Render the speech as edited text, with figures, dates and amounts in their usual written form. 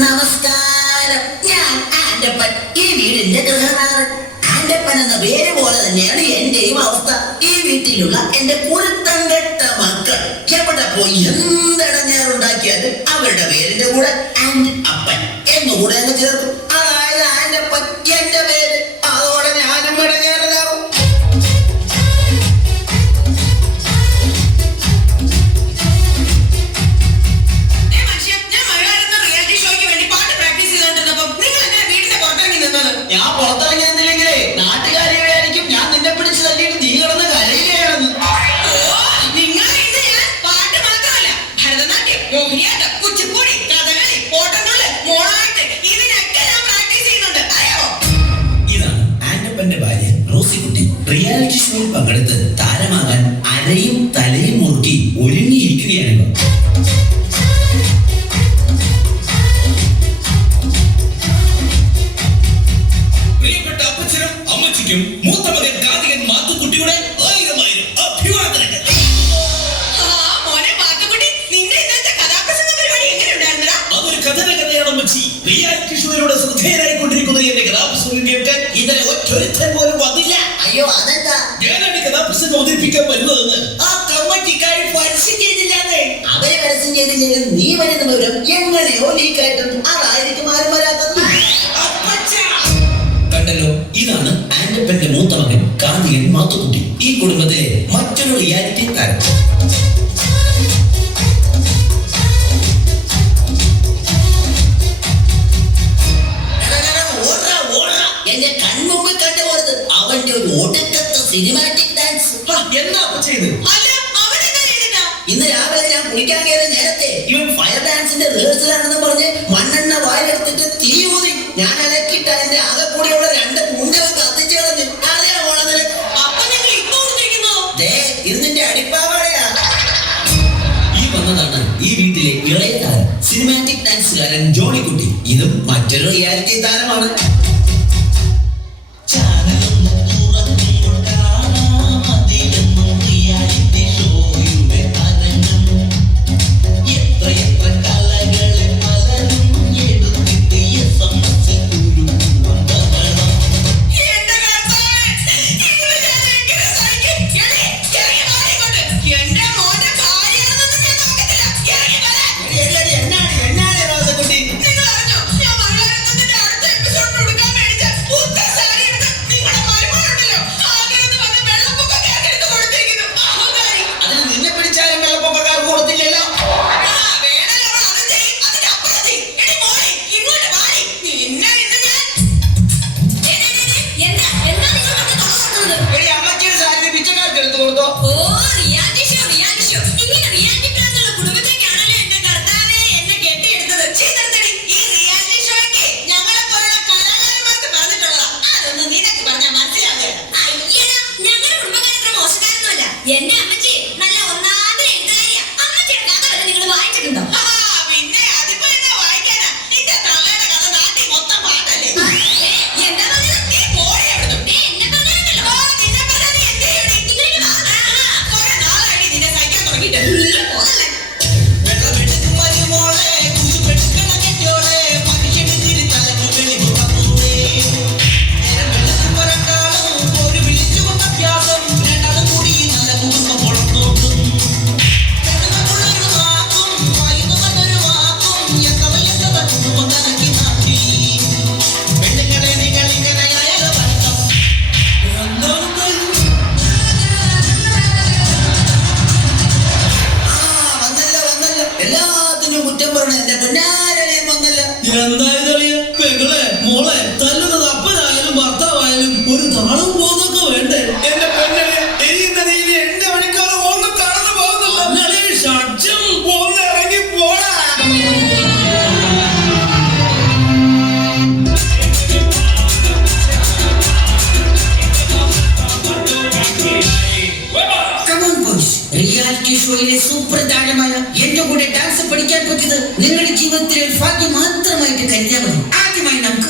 നമസ്കാരം, ഞാൻ ആൻഡപ്പൻ. ഈ വീടിന്റെ ഗൃഹനാഥൻ. ആൻഡപ്പൻ എന്ന പേര് പോലെ തന്നെയാണ് എന്റെയും അവസ്ഥ. ഈ വീട്ടിലുള്ള എന്റെ കുരുത്തം കെട്ട മക്കൾ എവിടെ പോയി എന്തടഞ്ഞാറുണ്ടാക്കിയാലും അവരുടെ പേരിന്റെ കൂടെ ആൻഡ് അപ്പൻ എന്നുകൂടെ അങ്ങ് ചേർക്കും. അതായത് ആൻഡപ്പൻ എന്റെ പേര്. അതോടെ ഞാനും ഇടഞ്ഞേറലാവും. ഞാൻ പുറത്തിറങ്ങിയെന്നില്ലെങ്കിലേ നാട്ടുകാരെ വിചാരിക്കും ഞാൻ നിന്നെ പിടിച്ച് തല്ലിയിട്ട് നീ കിടന്ന് കരയുകയാണെന്ന്. ഇതാണ് ആൻഡപ്പന്റെ ഭാര്യ റോസിക്കുട്ടി. റിയാലിറ്റി ഷോയിൽ പങ്കെടുത്ത് താരമാകാൻ അരയും തലയും മുറുക്കി ഒരുങ്ങിയിരിക്കുകയാണ്. മൂത്ത മകൻ കാതികൻ മാത്തുക്കുട്ടിയുടെ 1000 അഭിവാദനങ്ങൾ. അതൊരു കഥയാണ് അമ്മച്ചി. റിയാലിറ്റി ഷോയിലൂടെ ശ്രദ്ധേയരായിക്കൊണ്ടിരിക്കുന്ന എന്റെ കഥാപ്രസംഗം കേൾക്കാൻ ഇന്നലെ ഒറ്റൊരുത്തൻ പോലും വന്നില്ല. അയ്യോ, അതെന്താ? ഞാനാണ് കഥാപ്രസംഗം അവതരിപ്പിക്കാൻ വരുന്നതെന്ന് ആ കമ്മിറ്റിക്കാർ പരസ്യം ചെയ്തില്ലാതെ. അവരെ പരസ്യം ചെയ്തില്ലെങ്കിലും നീ വരുന്ന വിവരം എങ്ങനെയോ ലീക്കായിട്ടുണ്ട്. അതായിരിക്കും ആരും വരാത്തത്. കണ്ടല്ലോ, ഇതാണ് ആൻഡപ്പന്റെ മൂത്ത മകൻ കാതികൻ മാത്തുക്കുട്ടി. ഈ കുടുംബത്തിലെ മറ്റൊരു റിയാലിറ്റി താരം. എന്റെ കൺമുമ്പിൽ കണ്ടുപോയത് അവന്റെ ഒരു ഒടുക്കത്തെ സിനിമാറ്റിക് ഡാൻസ്. എന്താ ചെയ്ത്? ഇന്ന് രാവിലെ ഞാൻ കുളിക്കാൻ കയറിയ നേരത്തെ ഇവൻ ഫയർ ഡാൻസിന്റെ റിഹേഴ്സലാണെന്ന് പറഞ്ഞ് മണ്ണെണ്ണ വായിലെടുത്തിട്ട് തീ ഊതി. ഞാൻ അലക്കിട്ട് അതിന്റെ ആകെ കൂടിയുള്ള 2 മുണ്ടകൾ കത്തിച്ചു കളഞ്ഞു. അറിയാൻ പോണതിന് ഇതിന്റെ അടിപ്പാവാടയാ. ഈ വന്നതാണ് ഈ വീട്ടിലെ ഇളയ താരം, സിനിമാറ്റിക് ഡാൻസുകാരൻ ജോണിക്കുട്ടി. ഇതും മറ്റൊരു റിയാലിറ്റി താരമാണ്. എന്നെ അമ്മച്ചി നല്ല ഒന്നാമത് എഴുതാരിയാ. അമ്മച്ചിയുടെ കഥ വരെ നിങ്ങൾ വായിച്ചിട്ടുണ്ടോ? പിന്നെ അതിപ്പോ എന്താ വായിക്കാനാ? നിന്റെ തള്ളയുടെ കഥ നാട്ടിൽ മൊത്തം പാട്ടല്ലേ. എന്താ പറഞ്ഞത്? നീ പോയി അവിടുന്ന്. എന്നെ പറഞ്ഞല്ലോ. നിന്നെ പറഞ്ഞാൽ നീ എന്ത് ചെയ്യണേ? കുറെ നാളായി നിന്നെ സഹിക്കാൻ തുടങ്ങിയിട്ട്. എല്ലാത്തിനും കുറ്റം പറഞ്ഞ എന്റെ പൊന്നാരനെയും വന്നല്ല. എന്തായാലും പെങ്ങളെ മോളെ തല്ലുന്നത് അപ്പനായാലും ഭർത്താവായാലും ഒരു താളം പോകുന്നൊക്കെ വേണ്ടേ? എന്റെ പെണ്ണെ എരിയുന്ന നീതി എന്റെ വഴിക്കാലം ഒന്നും കടന്നു പോകുന്നില്ല. ഷഡ്ജം ഒന്ന് ഇറങ്ങി പോടാ. റിയാലിറ്റി ഷോയിലെ സൂപ്പർ താരമായ എന്റെ കൂടെ ഡാൻസ് പഠിക്കാൻ പറ്റിയത് നിങ്ങളുടെ ജീവിതത്തിലെ ഒരു ഭാഗ്യം മാത്രമായിട്ട് കരുതിയാൽ മതി. ആദ്യമായി നമുക്ക്